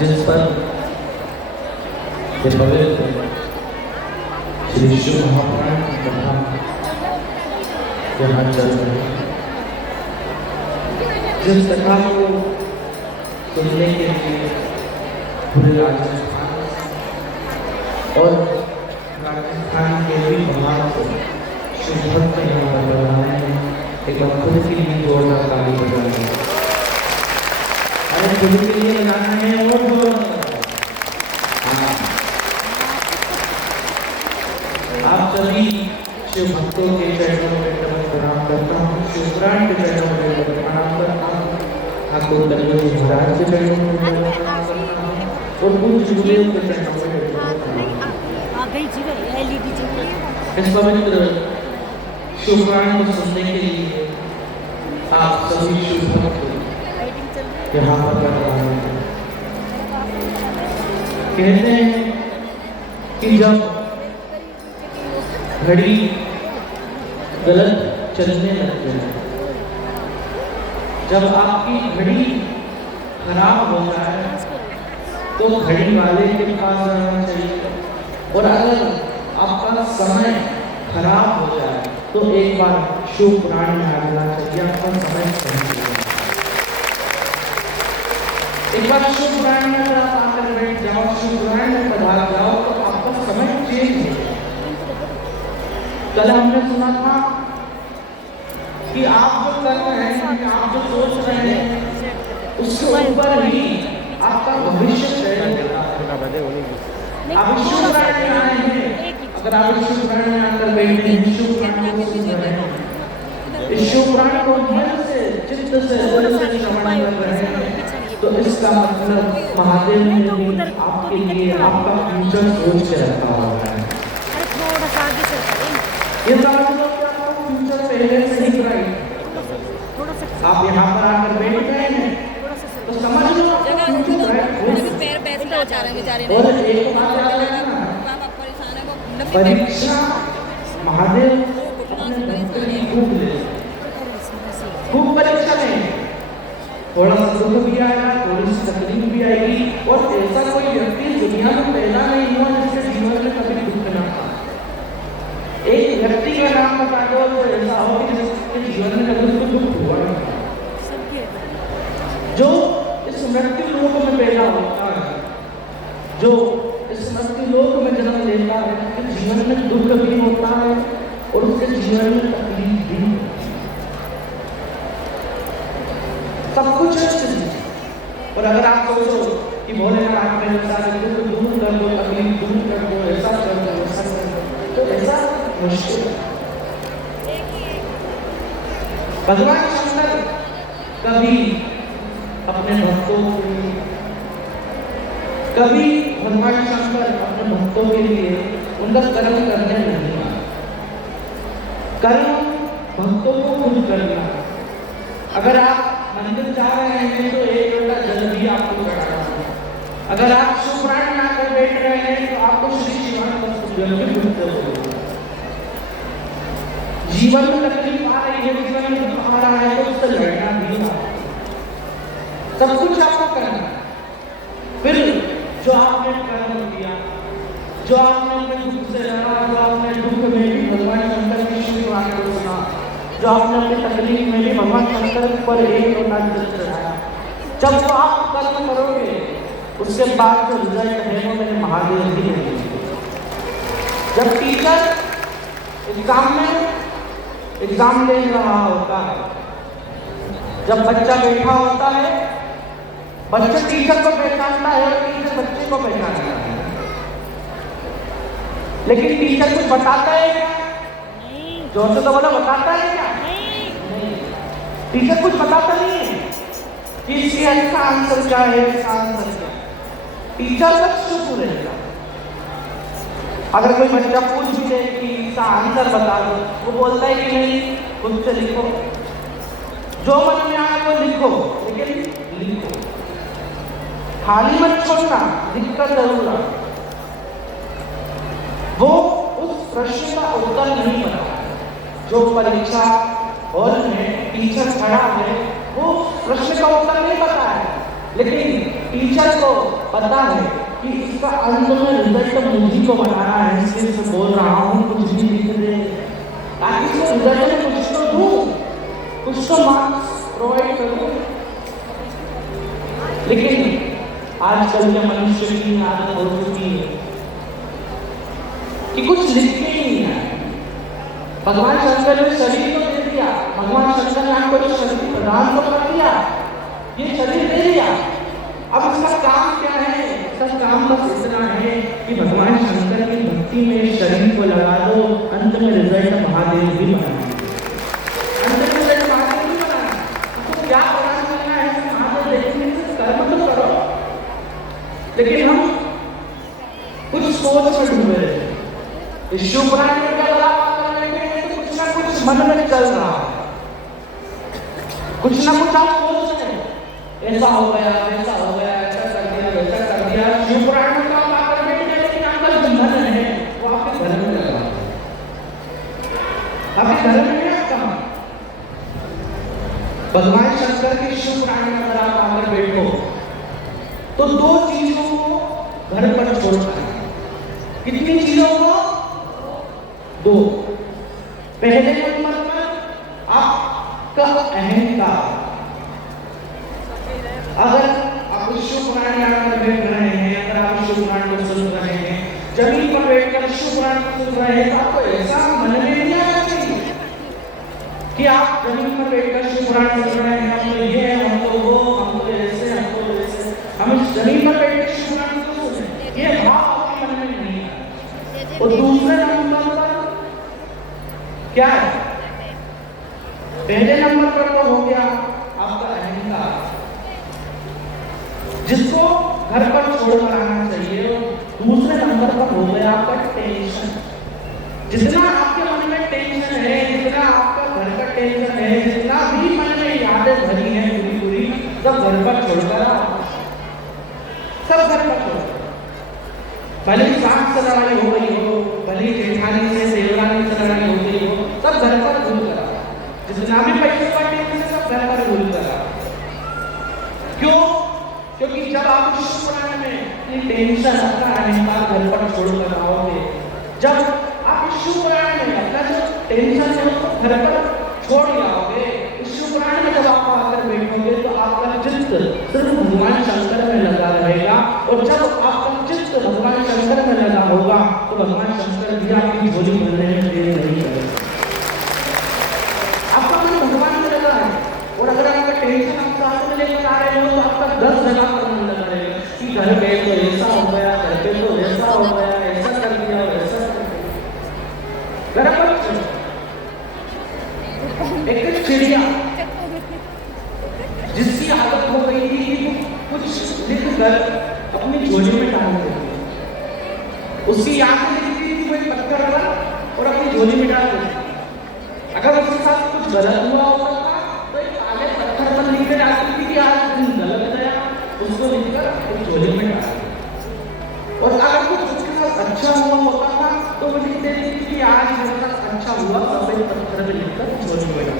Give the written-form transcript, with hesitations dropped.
जिस पर पवित्र श्री शिव महापुराण की कथा यहाँ चल रही है। जिस कथा को सुनने के लिए पूरे राजस्थान और राजस्थान के भी बाहर से शिव भक्त यहाँ पर आए हैं। एक बार खुद के लिए जोरदार ताली बजाएं। अरे खुद के लिए बजाना है और आप सभी शिव भक्तों के चरणों में प्रणाम करता हूँ। शिवपुराण के चरणों में प्रणाम करता हूँ। ठाकुर दंडों महाराज के चरणों में प्रणाम करता हूँ और पूज्य गुरुदेव के चरणों में इस पवित्र शिवपुराण को सुनने के लिए आप सभी शिव भक्त यहाँ पर कहते हैं कि जब घड़ी गलत चलने लगती है, जब आपकी घड़ी खराब हो जाए तो घड़ी वाले के पास रहना चाहिए, और अगर आपका समय खराब हो जाए तो एक बार शिव पुराण में आ जाना चाहिए। आपका समय सही है। एक बार शिव पुराण में अगर आप आकर बैठ जाओ, शिव पुराण में पधार जाओ तो आपका समय चेंज हो जाए। कल हमने सुना था कि आप जो कर रहे हैं, आप जो सोच रहे हैं, उसके ऊपर ही आपका भविष्य तय होता है। आप शिव पुराण में आए हैं, अगर आप शिव पुराण में आकर बैठे हैं, शिव पुराण को सुन रहे हैं, इस शिव पुराण को मन से, चित्त से, दिल से श्रवण कर रहे हैं, तो इसका मतलब महादेव ने भी आपके लिए आपका फ्यूचर सोच के रखा हुआ है। ये समझ लो कि आपका फ्यूचर पहले से ही ब्राइट। आप यहाँ पर आकर बैठ गए हैं तो समझ लो आपका फ्यूचर ब्राइट हो। और एक बात याद रखना, परीक्षा महादेव अपने भक्त की खूब ले, खूब परीक्षा लें। थोड़ा सा दुख भी आएगा, थोड़ी सी तकलीफ भी आएगी, और ऐसा कोई व्यक्ति दुनिया में पैदा नहीं हुआ जिसके जीवन में कभी दुख ना आए। एक व्यक्ति का नाम बता दो तो ऐसा हो कि जिसके जीवन में कभी उसको दुख हुआ नहीं, जो इस मृत्यु लोक में पैदा होता है, जो इस मृत्यु लोक में जन्म लेता है, उसके जीवन में दुख भी होता है और उसके जीवन में तकलीफ भी होती है। सब कुछ है। और अगर आप सोचो कि भोलेनाथ मेरे सारे दुख दूर कर दो, तकलीफ दूर कर दो, ऐसा कर दो, ऐसा कर दो, तो ऐसा मुश्किल है। भगवान शंकर कभी अपने भक्तों के, कभी भगवान शंकर अपने भक्तों के लिए उनका कर्म करने नहीं आए। कर्म भक्तों को खुद करना। अगर आप मंदिर जा रहे हैं तो एक लोटा जल भी आपको चढ़ाना है। अगर आप शिव पुराण में आकर बैठ रहे हैं तो आपको श्री शिवान जल भी घूमते हो। जीवन में तकलीफ आ रही है, जीवन में दुख आ रहा है तो उससे लड़ना भी है। सब कुछ आपको करना है। फिर जो आपने कर्म किया, जो आपने अपने दुख से लड़ा, जो आपने दुख में भी भगवान शंकर की शिव पुराण को सुना, जो आपने अपनी तकलीफ में भी भगवान शंकर पर एक लोटा जल चढ़ाया, जब वो आप कर्म करोगे उसके बाद जो रिजल्ट है वो मेरे महादेव ही देंगे। जब टीचर एग्जाम में एग्जाम ले रहा होता है, जब बच्चा बैठा होता है, बच्चा टीचर को पहचानता है और टीचर बच्चे को पहचानता है, लेकिन टीचर कुछ बताता है क्या? जो तो बोला बताता है क्या? नहीं। टीचर कुछ बताता नहीं है कि इसके अच्छा आंसर क्या है, इसका आंसर क्या है। टीचर बस चुप रहेगा। अगर कोई बच्चा पूछ भी दे कि इसका आंसर बता दो, वो बोलता है कि नहीं खुद से लिखो, जो मन में आए वो लिखो, लेकिन लिखो, खाली मत छोड़ना, लिखकर जरूर आओ। वो उस प्रश्न का उत्तर नहीं पता जो परीक्षा हॉल में टीचर खड़ा है, वो प्रश्न का उत्तर नहीं पता है, लेकिन टीचर को पता है कि इसका अंत में रिजल्ट मुझी को बनाना है, इसलिए मैं बोल रहा हूँ कुछ भी लिख दे ताकि इसको रिजल्ट में कुछ तो दूं, कुछ तो मार्क्स प्रोवाइड करूं। लेकिन आजकल के मनुष्य की आदत हो चुकी है कि कुछ लिखते ही नहीं है। भगवान शंकर ने शरीर तो दे दिया, भगवान शंकर ने आपको जो शरीर प्रदान तो कर दिया, ये शरीर दे दिया, अब इसका काम क्या है? इसका काम बस इतना है कि भगवान शंकर की भक्ति में शरीर को लगा दो, अंत में रिजल्ट महादेव भी बनाना, अंत में रिजल्ट महादेव भी बनाना। आपको क्या प्रदान करना है? महादेव देखेंगे, कर्म तो करो। लेकिन हम कुछ सोच में डूबे रहे, इस शिव पुराण में क्या कुछ ना कुछ मन में चल रहा है, कुछ ना कुछ आप सोच रहे हैं, ऐसा हो गया, ऐसा हो गया, ऐसा कर दिया, वैसा कर दिया। शिव पुराण में काम आकर बैठे, लेकिन आपका जो मन है वो आपके घर में लगा, आपके घर में है आपका मन। भगवान शंकर के शिव पुराण में अगर आप आकर बैठो तो दो चीजों को घर पर छोड़ना है। कितनी चीजों को? दो। पहले नंबर पर आपका अहंकार। अगर आप शिव पुराण में आकर बैठ रहे हैं, अगर आप शिव पुराण को सुन रहे हैं, जमीन पर बैठकर शिव पुराण को सुन रहे हैं, तो आपको ऐसा मन में नहीं आना चाहिए कि आप जमीन पर बैठकर शिव पुराण सुन रहे हैं, हम तो ये है, हम तो वो, हम तो ऐसे, हम तो वैसे, हम जमीन पर बैठकर शिव पुराण को सुने, ये भाव आपके मन में नहीं है। और दूसरे नंबर पर क्या है? पहले नंबर पर तो हो गया आपका अहंकार, जिसको घर पर छोड़कर आना चाहिए। दूसरे नंबर पर हो गया आपका टेंशन। जितना आपके मन में टेंशन है, जितना आपका घर का टेंशन है, जितना भी मन में यादें भरी हैं पूरी पूरी, सब घर पर छोड़कर आओ, सब घर पर छोड़कर। भले ही सास से लड़ाई हो गई हो, भले ही जेठानी से देवरानी से लड़ाई हो गई हो, सब घर पर भूल कर आओ। जितना भी पैसे का टेंशन सब घर पर भूल कर आओ। क्यों? क्योंकि जब आप शिव पुराण में अपनी टेंशन, अपना अहंकार घर पर छोड़कर आओगे, जब आप शिव पुराण में अपना जो टेंशन है उसको घर पर छोड़ आओगे, शिव पुराण में जब आप आकर बैठोगे तो आपका चित्त सिर्फ भगवान शंकर में लगा रहेगा। और जब आपका चित्त भगवान शंकर में लगा होगा तो भगवान शंकर भी आपकी झोली भरने में देर नहीं करेगा। आपका मन भगवान में लगा है, और अगर आपका टेंशन आप साथ में लेकर आ रहे हो तो आपका 10 जगह पर मन लगा रहेगा कि घर पे तो ऐसा हो गया, घर पे तो ऐसा हो गया, ऐसा कर दिया, वैसा कर दिया। घर पर एक चिड़िया जिसकी आदत हो गई थी कि कुछ लिख कर अपनी झोली में डाल देती, उसकी याद लिखती थी कोई पत्थर पर और अपनी झोली में डाल देती। अगर उसके साथ कुछ गलत हुआ होता था तो एक काले पत्थर पर लिख कर डालती थी कि आज दिन गलत गया, उसको लिखकर अपनी झोली में डाल देती। और अगर कुछ उसके साथ अच्छा हुआ होता था तो वो लिख देती थी कि आज मेरे साथ अच्छा हुआ, तो एक पत्थर पर लिखकर झोली में डाल।